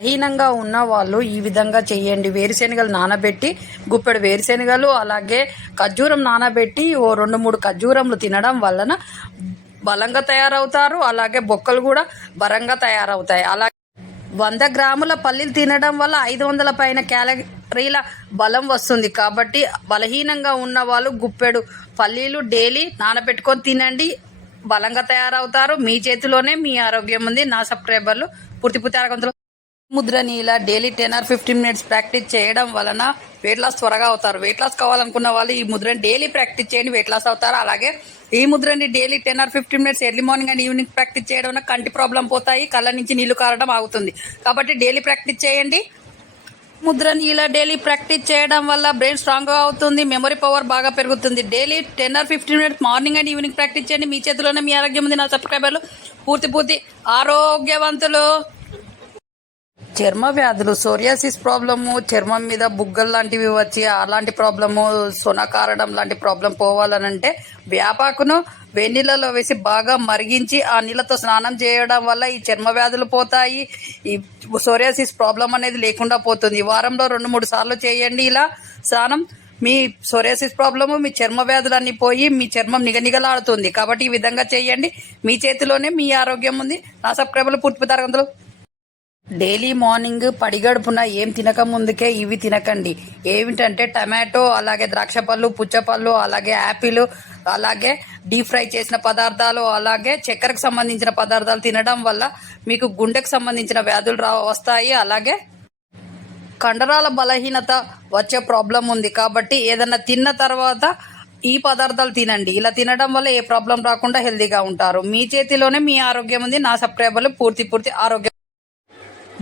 బలహీనంగా ఉన్న వాళ్ళు ఈ విధంగా చేయండి. వేరుశెనగలు నానబెట్టి గుప్పెడు వేరుశెనగలు అలాగే ఖర్జూరం నానబెట్టి ఓ 2-3 ఖర్జూరంలు తినడం వలన బలంగా తయారవుతారు. అలాగే బొక్కలు కూడా బలంగా తయారవుతాయి. అలాగే 100 గ్రాముల పల్లీలు తినడం వల్ల 500 పైన క్యాలరీల బలం వస్తుంది. కాబట్టి బలహీనంగా ఉన్న వాళ్ళు గుప్పెడు పల్లీలు డైలీ నానబెట్టుకొని తినండి. బలంగా తయారవుతారు. మీ చేతిలోనే మీ ఆరోగ్యం ఉంది. నా సబ్స్క్రైబర్లు పూర్తి ఆరోగ్యంతో ముద్రని ఇలా డైలీ 10 or 15 మినిట్స్ ప్రాక్టీస్ చేయడం వలన వెయిట్ లాస్ త్వరగా అవుతారు. వెయిట్ లాస్ కావాలనుకున్న వాళ్ళు ఈ ముద్రని డైలీ ప్రాక్టీస్ చేయండి, వెయిట్ లాస్ అవుతారు. అలాగే ఈ ముద్రని daily 10 or 15 minutes early morning and evening practice చేయడం వల్ల కంటి ప్రాబ్లం పోతాయి, కళ్ళ నుంచి నీళ్లు కారడం ఆగుతుంది. కాబట్టి డైలీ ప్రాక్టీస్ చేయండి. ముద్రని ఇలా డైలీ ప్రాక్టీస్ చేయడం వల్ల బ్రెయిన్ స్ట్రాంగ్గా అవుతుంది, మెమరీ పవర్ బాగా పెరుగుతుంది. Daily 10 or 15 minutes morning and evening practice చేయండి. మీ చేతిలోనే మీ ఆరోగ్యం ఉంది. నా సబ్స్క్రైబర్లు పూర్తి ఆరోగ్యవంతులు. చర్మ వ్యాధులు, సోరియాసిస్ ప్రాబ్లము, చర్మం మీద బుగ్గలు లాంటివి వచ్చి అలాంటి ప్రాబ్లము, సొనకారడం లాంటి ప్రాబ్లం పోవాలనంటే వేపాకును వేడినీళ్ళలో వేసి బాగా మరిగించి ఆ నీళ్ళతో స్నానం చేయడం వల్ల ఈ చర్మ వ్యాధులు పోతాయి. ఈ సోరియాసిస్ ప్రాబ్లం అనేది లేకుండా పోతుంది. వారంలో 2-3 సార్లు చేయండి ఇలా స్నానం. మీ సోరియాసిస్ ప్రాబ్లము, మీ చర్మ వ్యాధులన్నీ పోయి మీ చర్మం నిగనిగలాడుతుంది. కాబట్టి ఈ విధంగా చేయండి. మీ చేతిలోనే మీ ఆరోగ్యం ఉంది. నా సబ్స్క్రైబర్లు పూర్తి తరగతులు డైలీ మార్నింగ్ పడిగడుపున ఏం తినక ముందుకే ఇవి తినకండి. ఏమిటంటే టమాటో, అలాగే ద్రాక్ష పళ్ళు, పుచ్చపళ్ళు, అలాగే యాపిల్, అలాగే డీప్ ఫ్రై చేసిన పదార్థాలు, అలాగే చక్కెరకు సంబంధించిన పదార్థాలు తినడం వల్ల మీకు గుండెకు సంబంధించిన వ్యాధులు వస్తాయి. అలాగే కండరాల బలహీనత వచ్చే ప్రాబ్లం ఉంది. కాబట్టి ఏదన్నా తిన్న తర్వాత ఈ పదార్థాలు తినండి. ఇలా తినడం వల్ల ఏ ప్రాబ్లం రాకుండా హెల్తీగా ఉంటారు. మీ చేతిలోనే మీ ఆరోగ్యం ఉంది. నా సబ్స్క్రైబర్లు పూర్తి ఆరోగ్యం.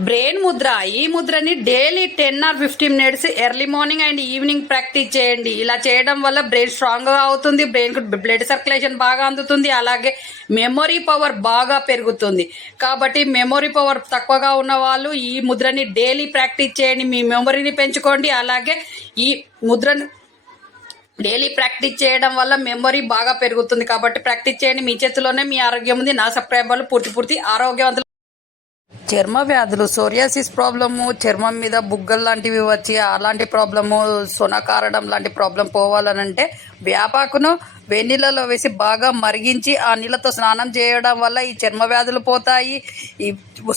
బ్రెయిన్ ముద్ర, ఈ ముద్రని daily 10 or 15 minutes early morning and evening practice చేయండి. ఇలా చేయడం వల్ల బ్రెయిన్ స్ట్రాంగ్ గా అవుతుంది, బ్రెయిన్ కు బ్లడ్ సర్క్యులేషన్ బాగా అందుతుంది, అలాగే మెమొరీ పవర్ బాగా పెరుగుతుంది. కాబట్టి మెమొరీ పవర్ తక్కువగా ఉన్న వాళ్ళు ఈ ముద్రని డైలీ ప్రాక్టీస్ చేయండి. మీ మెమొరీని పెంచుకోండి. అలాగే ఈ ముద్రని డైలీ ప్రాక్టీస్ చేయడం వల్ల మెమొరీ బాగా పెరుగుతుంది. కాబట్టి ప్రాక్టీస్ చేయండి. మీ చేతిలోనే మీ ఆరోగ్యం ఉంది. నా సబ్స్క్రైబర్లు పూర్తి ఆరోగ్యవంతులు. చర్మ వ్యాధులు, సోరియాసిస్ ప్రాబ్లము, చర్మం మీద బుగ్గలు లాంటివి వచ్చి అలాంటి ప్రాబ్లము, సొనకారడం లాంటి ప్రాబ్లం పోవాలనంటే వేపాకును వేడినీళ్ళలో వేసి బాగా మరిగించి ఆ నీళ్ళతో స్నానం చేయడం వల్ల ఈ చర్మ వ్యాధులు పోతాయి. ఈ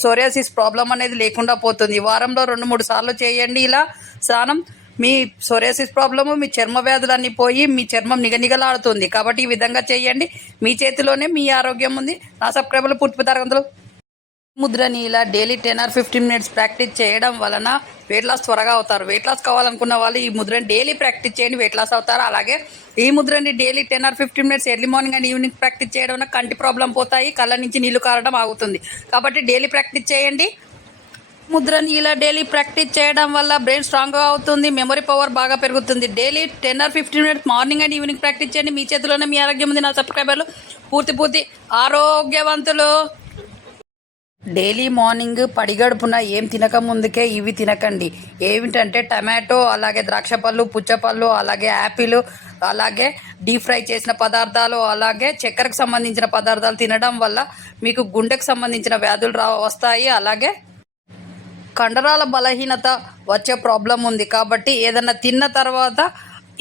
సోరియాసిస్ ప్రాబ్లం అనేది లేకుండా పోతుంది. వారంలో 2-3 సార్లు చేయండి ఇలా స్నానం. మీ సోరియాసిస్ ప్రాబ్లము, మీ చర్మ వ్యాధులన్నీ పోయి మీ చర్మం నిగనిగలాడుతుంది. కాబట్టి ఈ విధంగా చేయండి. మీ చేతిలోనే మీ ఆరోగ్యం ఉంది. నా సబ్స్క్రైబర్లు పూర్తి తరగతులు ముద్రని ఇలా డైలీ 10 or 15 మినిట్స్ ప్రాక్టీస్ చేయడం వలన వెయిట్ లాస్ త్వరగా అవుతారు. వెయిట్ లాస్ కావాలనుకున్న వాళ్ళు ఈ ముద్రని డైలీ ప్రాక్టీస్ చేయండి, వెయిట్ లాస్ అవుతారు. అలాగే ఈ ముద్రని daily 10 or 15 minutes early morning and evening practice చేయడం వల్ల కంటి ప్రాబ్లం పోతాయి, కళ్ళ నుంచి నీళ్లు కారడం ఆగుతుంది. కాబట్టి డైలీ ప్రాక్టీస్ చేయండి. ముద్రని ఇలా డైలీ ప్రాక్టీస్ చేయడం వల్ల బ్రెయిన్ స్ట్రాంగ్గా అవుతుంది, మెమరీ పవర్ బాగా పెరుగుతుంది. Daily 10 or 15 minutes morning and evening practice చేయండి. మీ చేతిలోనే మీ ఆరోగ్యం ఉంది. నా సబ్స్క్రైబర్లు పూర్తి ఆరోగ్యవంతులు. డైలీ మార్నింగ్ పడిగడుపున ఏం తినక ముందుకే ఇవి తినకండి. ఏమిటంటే టమాటో, అలాగే ద్రాక్ష పళ్ళు, పుచ్చపళ్ళు, అలాగే యాపిల్, అలాగే డీప్ ఫ్రై చేసిన పదార్థాలు, అలాగే చక్కెరకు సంబంధించిన పదార్థాలు తినడం వల్ల మీకు గుండెకు సంబంధించిన వ్యాధులు వస్తాయి. అలాగే కండరాల బలహీనత వచ్చే ప్రాబ్లం ఉంది. కాబట్టి ఏదన్నా తిన్న తర్వాత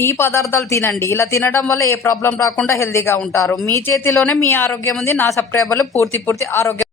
ఈ పదార్థాలు తినండి. ఇలా తినడం వల్ల ఏ ప్రాబ్లం రాకుండా హెల్తీగా ఉంటారు. మీ చేతిలోనే మీ ఆరోగ్యం ఉంది. నా సబ్స్క్రైబర్లు పూర్తి ఆరోగ్యం.